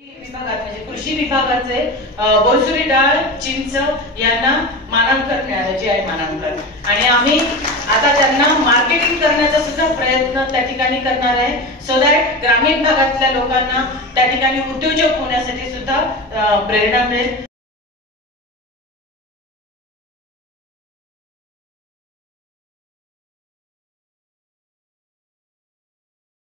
विभागात म्हणजे कृषी विभागाचे बोलसुरी डाळ चिंच यांना मानांकन मिळालं, GI मानांकन. आणि आम्ही आता त्यांना मार्केटिंग करण्याचा सुद्धा प्रयत्न त्या ठिकाणी करणार आहे, सो दॅट ग्रामीण भागातल्या लोकांना त्या ठिकाणी उद्योजक होण्यासाठी सुद्धा प्रेरणा मिळेल.